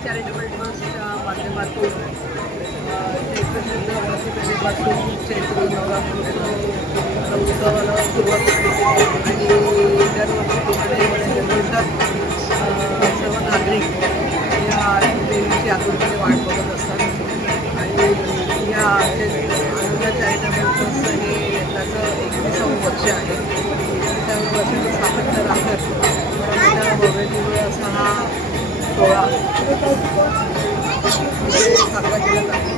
Charitable ट्रस्टच्या माध्यमातून चैत्रपासून चैत्र नवरात्र उत्सवाला सुरुवात होते आणि दरवर्षी सर्व नागरिक या देवीची आतुरतेने वाट बघत असतात आणि या आनंद चॅरिटेबल ट्रस्ट हे त्याचं 21वं वर्ष आहे. त्या वर्षाचं सातत्य राखत त्या भव्यदिव्य असा हा सोहळा साजरा केला जातो.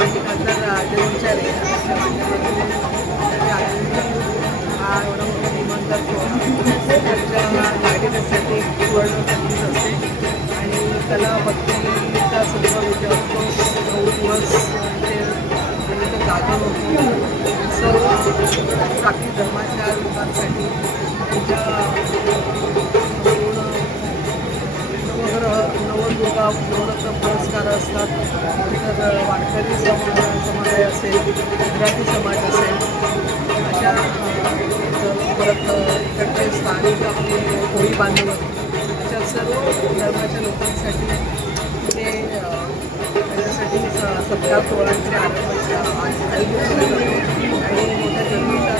आणि खासदार राजेंच्या त्याच्या माध्यमातून त्याच्या हा एवढा मोठा इमानदार सोहळा त्यांच्या नागरिकांसाठी वर्णसाठी असते आणि त्याला भक्तीचा सर्व विजय असतो. 9 दिवस ते जागर होतो. सर्व जाती धर्माच्या लोकांसाठी त्यांच्या नवदुर्गा नवरत्न पुरस्कार असतात. तर वारकरी समुदाय असेल, गुजराती समाज असेल, अशा परत इकडचे स्थानिक आपले कोळी बांधव अशा सर्व धर्माच्या लोकांसाठी ते त्याच्यासाठी सत्कार सोहळ्यांचे आयोजन केले जाते आणि मोठ्या गर्दीचा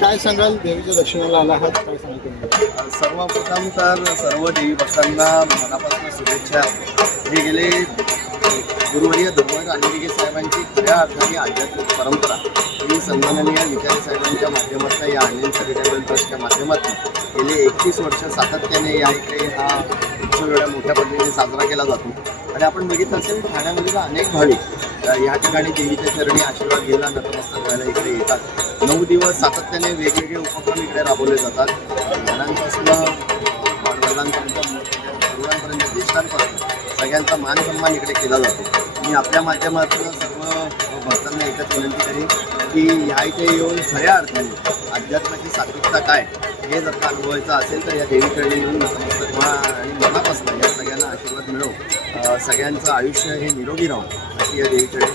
काय सांगाल? देवीच्या दर्शनाला आला आहात, काय सांगाल? सर्वप्रथम तर सर्व देवी भक्तांना मनापासून शुभेच्छा. हे गेले गुरुवर्य धर्मवीर अनिलगे साहेबांची खऱ्या अर्थाने आध्यात्मिक परंपरा ही सन्माननीय विचारे साहेबांच्या माध्यमातून या आनंद चॅरिटेबल ट्रस्टच्या माध्यमातून गेले 31 वर्ष सातत्याने या इकडे हा उत्सव एवढ्या मोठ्या पद्धतीने साजरा केला जातो. आणि आपण बघितलं असेल ठाण्यामधील अनेक भाविक या ठिकाणी देवीच्या चरणी आशीर्वाद घ्यायला नतमस्तक व्हायला इकडे येतात. 9 दिवस सातत्याने वेगवेगळे उपक्रम इकडे राबवले जातात. लहानांपासून वडिलांपर्यंत तरुणांपर्यंत ज्येष्ठांपर्यंत सगळ्यांचा मान सन्मान इकडे केला जातो. मी आपल्या माध्यमातून सर्व भक्तांना एकच विनंती करेन की ह्या इथे येऊन खऱ्या अर्थाने अध्यात्माची सात्विकता काय हे जर का अनुभवायचं असेल तर या देवीकडे येऊन नतमस्तक व्हा आणि मनापासून या सगळ्यांना आशीर्वाद मिळो. सगळ्यांचं आयुष्य हे निरोगी राहून अशी या देवीकडे